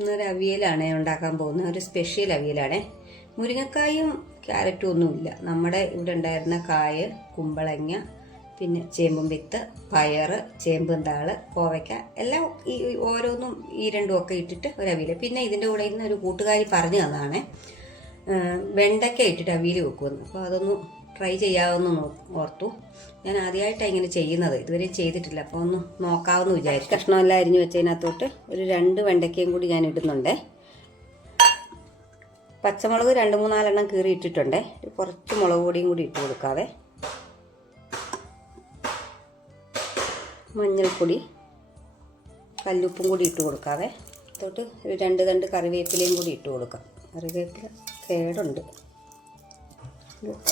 ഇന്നൊരു അവിയലാണ് ഉണ്ടാക്കാൻ പോകുന്നത്. ഒരു സ്പെഷ്യൽ അവിയലാണ്. മുരിങ്ങക്കായും ക്യാരറ്റും ഒന്നുമില്ല. നമ്മുടെ ഇവിടെ ഉണ്ടായിരുന്ന കായ്, കുമ്പളങ്ങ, പിന്നെ ചേമ്പും വിത്ത്, പയറ്, ചേമ്പും താള്, കോവയ്ക്ക എല്ലാം ഈ ഓരോന്നും ഈ രണ്ടും ഒക്കെ ഇട്ടിട്ട് ഒരു അവിയൽ. പിന്നെ ഇതിൻ്റെ കൂടെ ഇന്ന് ഒരു കൂട്ടുകാരി പറഞ്ഞു തന്നതാണ് വെണ്ടയ്ക്ക ഇട്ടിട്ട് അവിയൽ വെക്കുമെന്ന്. അപ്പോൾ അതൊന്ന് ട്രൈ ചെയ്യാമെന്ന് ഓർത്തു. ഞാൻ ആദ്യമായിട്ടാണ് ഇങ്ങനെ ചെയ്യുന്നത്, ഇതുവരെ ചെയ്തിട്ടില്ല. അപ്പോൾ ഒന്ന് നോക്കാമെന്ന് വിചാരിച്ചു. കഷ്ണമെല്ലാം അരിഞ്ഞ് വെച്ചതിനകത്തോട്ട് ഒരു 2 വെണ്ടയ്ക്കയും കൂടി ഞാൻ ഇടുന്നുണ്ട്. പച്ചമുളക് 2-3-4 കീറി ഇട്ടിട്ടുണ്ട്. കുറച്ച് മുളക് പൊടിയും കൂടി ഇട്ട് കൊടുക്കാവേ. മഞ്ഞൾപ്പൊടി, കല്ലുപ്പും കൂടി ഇട്ട് കൊടുക്കാവേ. തൊട്ട് ഒരു 2 തണ്ട് കറിവേപ്പിലയും കൂടി ഇട്ട് കൊടുക്കാം. കറിവേപ്പില കേടുണ്ട്,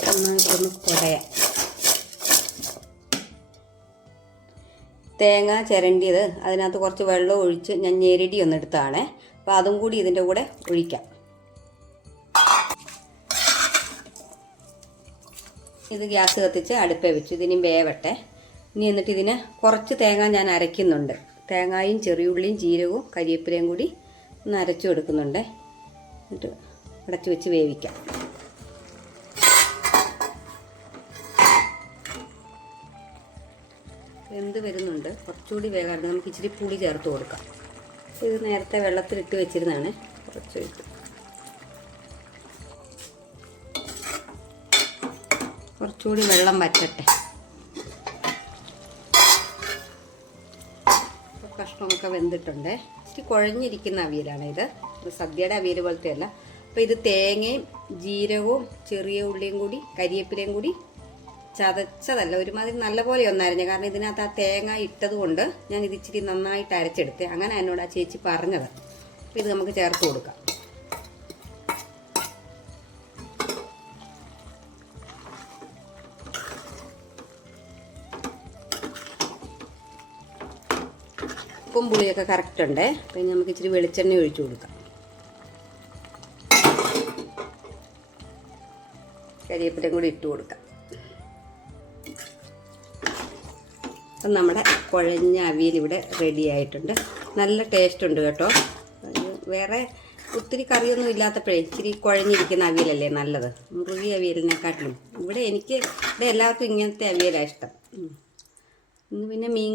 നന്നായിട്ടൊന്ന് കുടയാം. തേങ്ങ ചിരണ്ടിയത് അതിനകത്ത് കുറച്ച് വെള്ളം ഒഴിച്ച് ഞാൻ ഞെരടി ഒന്നെടുത്താണ്. അപ്പോൾ അതും കൂടി ഇതിൻ്റെ കൂടെ ഒഴിക്കാം. ഇത് ഗ്യാസ് കത്തിച്ച് അടുപ്പേ വെച്ചു. ഇതിനും വേവട്ടെ. ഇനി എന്നിട്ട് ഇതിന് കുറച്ച് തേങ്ങ ഞാൻ അരയ്ക്കുന്നുണ്ട്. തേങ്ങയും ചെറിയുള്ളിയും ജീരകവും കരിവേപ്പിലയും കൂടി ഒന്ന് അരച്ചു കൊടുക്കുന്നുണ്ട്. എന്നിട്ട് അടച്ചു വെച്ച് വേവിക്കാം. വെന്ത് വരുന്നുണ്ട്. കുറച്ചുകൂടി വേഗം നമുക്ക് ഇച്ചിരി പുളി ചേർത്ത് കൊടുക്കാം. ഇത് നേരത്തെ വെള്ളത്തിലിട്ട് വെച്ചിരുന്നതാണ്. കുറച്ച് കുറച്ചുകൂടി വെള്ളം വറ്റട്ടെ. കഷ്ണമൊക്കെ വെന്തിട്ടുണ്ട്. ഇച്ചിരി കുഴഞ്ഞിരിക്കുന്ന അവിയലാണ് ഇത്. സദ്യയുടെ അവിയൽ പോലത്തെ അല്ല. അപ്പോൾ ഇത് തേങ്ങയും ജീരകവും ചെറിയ ഉള്ളിയും കൂടി കരിവേപ്പിലയും കൂടി ചതച്ചതല്ല, ഒരുമാതിരി നല്ലപോലെ ഒന്നരഞ്ഞ. കാരണം ഇതിനകത്ത് ആ തേങ്ങ ഇട്ടത് കൊണ്ട് ഞാൻ ഇത് ഇച്ചിരി നന്നായിട്ട് അരച്ചെടുത്ത്. അങ്ങനെ എന്നോട് ആ ചേച്ചി പറഞ്ഞത്. അപ്പോൾ ഇത് നമുക്ക് ചേർത്ത് കൊടുക്കാം. ഉപ്പും പുളിയൊക്കെ കറക്റ്റ് ഉണ്ട്. അപ്പം നമുക്ക് ഇച്ചിരി വെളിച്ചെണ്ണ ഒഴിച്ചു കൊടുക്കാം. കരിവേപ്പിലയും കൂടി ഇട്ട് കൊടുക്കാം. അപ്പം നമ്മുടെ കുഴഞ്ഞ അവിയൽ ഇവിടെ റെഡി ആയിട്ടുണ്ട്. നല്ല ടേസ്റ്റ് ഉണ്ട് കേട്ടോ. വേറെ ഒത്തിരി കറിയൊന്നും ഇല്ലാത്തപ്പോഴേ ഇച്ചിരി കുഴഞ്ഞിരിക്കുന്ന അവിയലല്ലേ നല്ലത്, മുറുകിയ അവിയലിനെക്കാട്ടിലും. ഇവിടെ എല്ലാവർക്കും ഇങ്ങനത്തെ അവിയലാണ് ഇഷ്ടം. ഇന്ന് പിന്നെ മീൻ